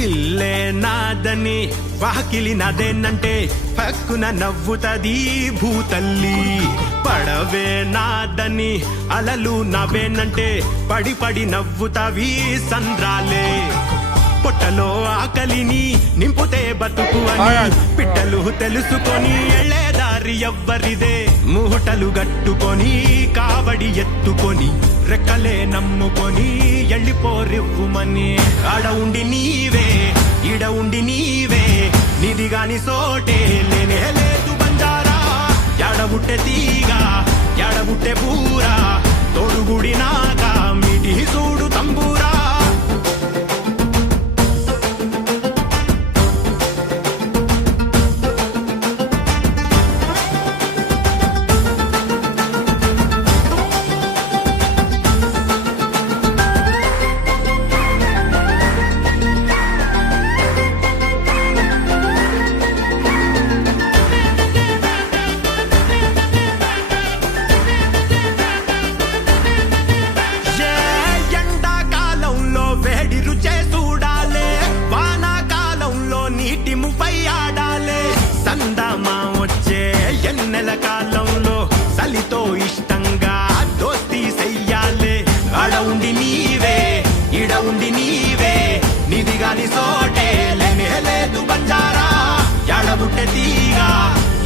ఇల్లే నాదని వాకిలి నాదేనంటే పక్కున నవ్వుతది భూతల్లి. పడవే నాదని అలలు నవ్వేనంటే పడి పడి నవ్వుతవి సంద్రాలే. పొట్టలో ఆకలిని నింపుతే బతుకు అని పిట్టలు తెలుసుకొని ఎళ్ళేదారి ఎవ్వరిదే. ముహటలు గట్టుకొని కావడి ఎత్తుకొని రెక్కలే నమ్ముకొని ఎళ్ళిపోరివ్వుమని. ఆడ ఉండి నీవే ఈడ ఉండి నీవే నిదిగాని సోటే లేనే లేదు బంజారా. ఎడబుట్టె తీగ ఎడబుట్టె పూరా తోడుగుడి నాక మిటి చూడు తంబూరా.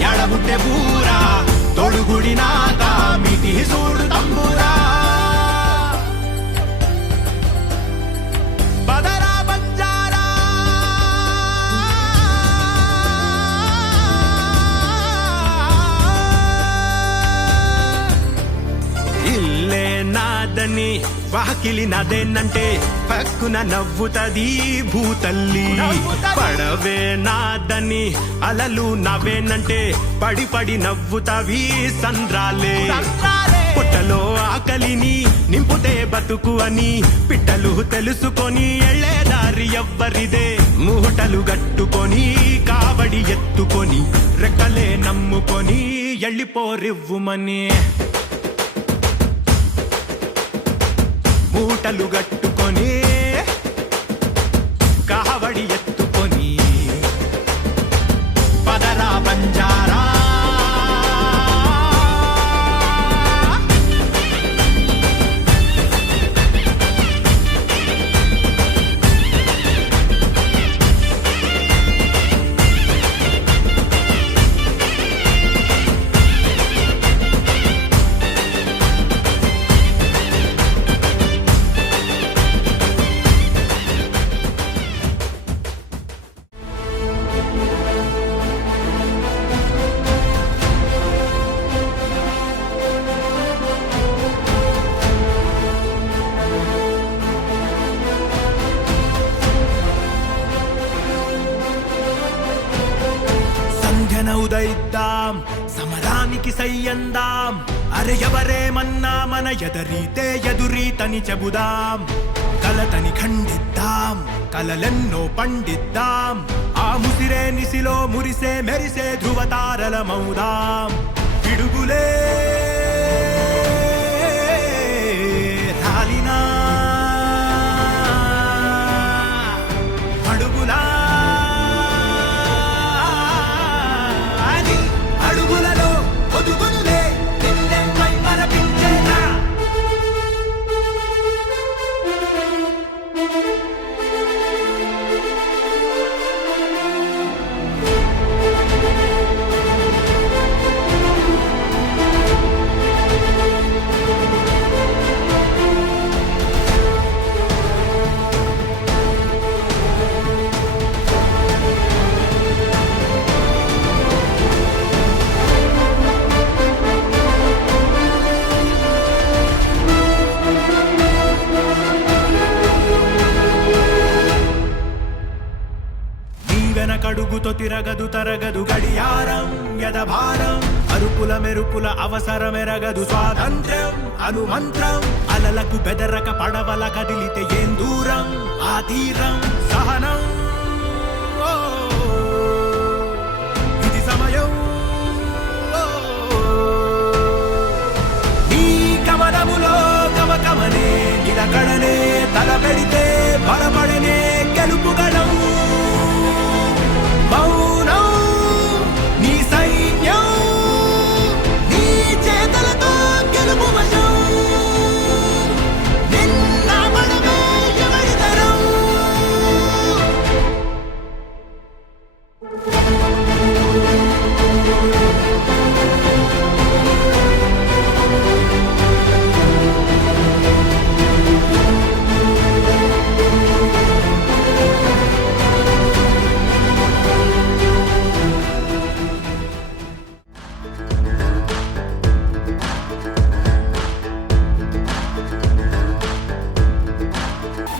ఎడబుట్టె పూరా తొడుగుడి నాక మిటి చూడు తంబురా. పదరా బంజారా ఇల్లే నాదని వాకిలి నాదేనంటే పక్కున నవ్వుతది భూతల్లి. పడవే నాదని అలలు నవ్వేనంటే పడి పడి నవ్వుతవి సంద్రాలే. పొట్టలో ఆకలిని నింపుతే బతుకు అని పిట్టలు తెలుసుకొని ఎళ్ళేదారి ఎవ్వరిదే. ముహటలు గట్టుకొని కావడి ఎత్తుకొని రెక్కలే నమ్ముకొని ఎళ్ళిపోరివ్వుమని. మూటలు గట్టుకొని కావడి ఎత్తుకొని పదరా బంజారా. ఉదయిద్దాం సమరానికి సయ్యందాం. అరె ఎవరేమన్నా మన ఎదరీతే ఎదురీతని చెబుదాం. కలతని ఖండిద్దాం కలలెన్నో పండిద్దాం. ఆ ముసిరే నిసిలో మురిసే మెరిసే ధృవతారలమౌదాం. పిడుగులే రాలినా అడుగులా అడుగులలో ఒదుగునులే నిన్నెమ్మై మరపించేనా. కడుగుతో తిరగదు తరగదు గడియారం యదభారం. అరుపుల మెరుపుల అవసరమెరగదు స్వాతంత్ర్యం అనుమంత్రం. అలలకు బెదరక పడవల కదిలితే ఏం దూరం ఆ తీరం. సహనం ఇది సమయం నీ గమనములో గమకమనే నిలకడనే తలపెడితే బలపడనే గెలుపుగలం మౌనం నీ సైన్యం నీ చేతలతో గెలుపు వశం నిన్న మనమే ఎవరి తరం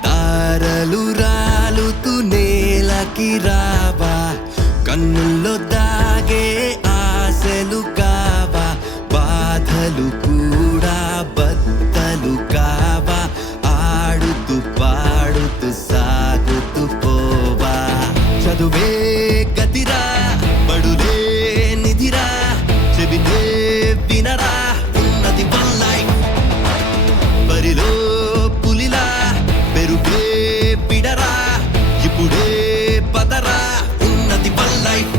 తారలు రాలుతూ నేలకి రావా కన్నుల్లో దాగే ఆశలు కావా బాధలు కూడా బద్దలు కావా ఆడుతూ పాడుతూ సాగుతూ పోవా చదువే గతిరా బడులే నిధిరా చెబితే వినరా ఉన్నది వన్ లైఫ్ బరిలో పులిలా పెరుగే పిడరా ఇప్పుడే పదరా ఉన్నది వన్ లైఫ్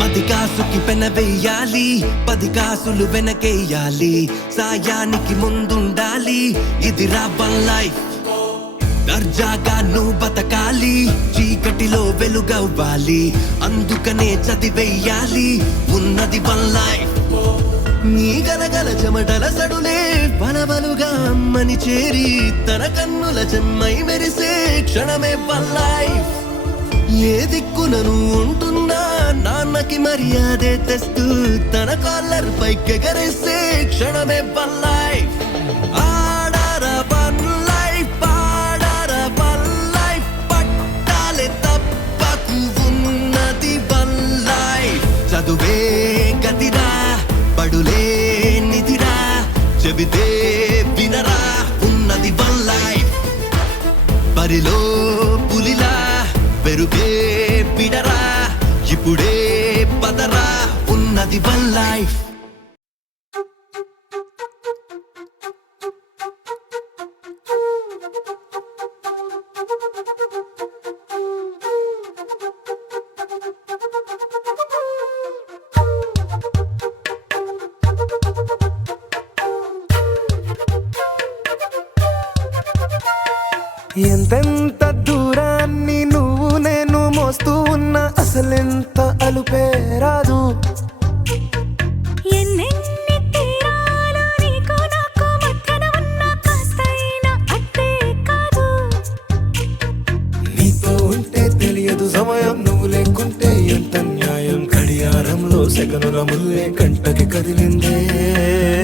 మది కాసుకి పెన వెయ్యాలి 10 కాసులు వెనకేయాలి సాయానికి ముందుండాలి ఇది రా వన్ లైఫ్ దర్జాగా నువ్వు బతకాలి చీకటిలో వెలుగవ్వాలి అందుకనే చదివెయ్యాలి ఉన్నది వన్ లైఫ్ నీ గలగల చెమటల సడులే బలబలుగా అమ్మని చేరి తన కన్నుల చెమ్మై మెరిసే క్షణమే వన్ లైఫ్ ఏ దిక్కునను ఉంటున్నా నాన్నకి మర్యాదే తెస్తూ తన కాలర్ పైకెగరేసే క్షణమే వన్ లైఫ్ ఆడారా వన్ లైఫ్ ఆడారా వన్ లైఫ్ పట్టాలే తప్పకు ఉన్నది వన్ లైఫ్ చదువే గతిరా బడులే నిధిరా చెబితే వినరా ఉన్నది వన్ లైఫ్ బరిలో పులిలా పెరుగే పిడరా ఇప్పుడే పదరా ఉన్నది వన్ లైఫ్ ఎంతెంత దూరాన్ని నువ్వు నేను మోస్తూ ఉన్నా అసలెంత అలుపే రాదు ఎన్నెన్ని తీరాలు నీకు నాకు మధ్యన ఉన్న కాస్తైనా అట్టే కాదు నీతో ఉంటే తెలియదు సమయం నువ్వు లేకుంటే ఎంత న్యాయం గడియారంలో సెకనుల ముల్లే కంటకి కదిలిందే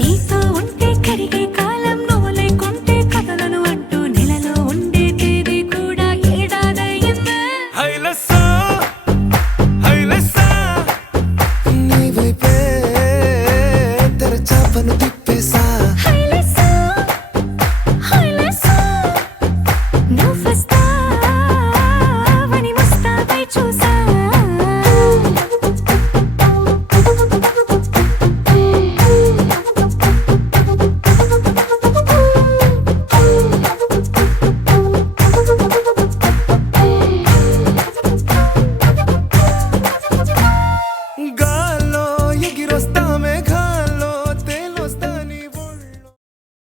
నీతో ఉంటే కరిగే కాలం నువ్వు లేకుంటే కథలను అంటూ నెలలో ఉండే తేదీ కూడా ఏడాదయ్యిందే నీ వైపే తెరచాపను తిప్పేసా హైలెస్సా నువ్వు ఫస్ట్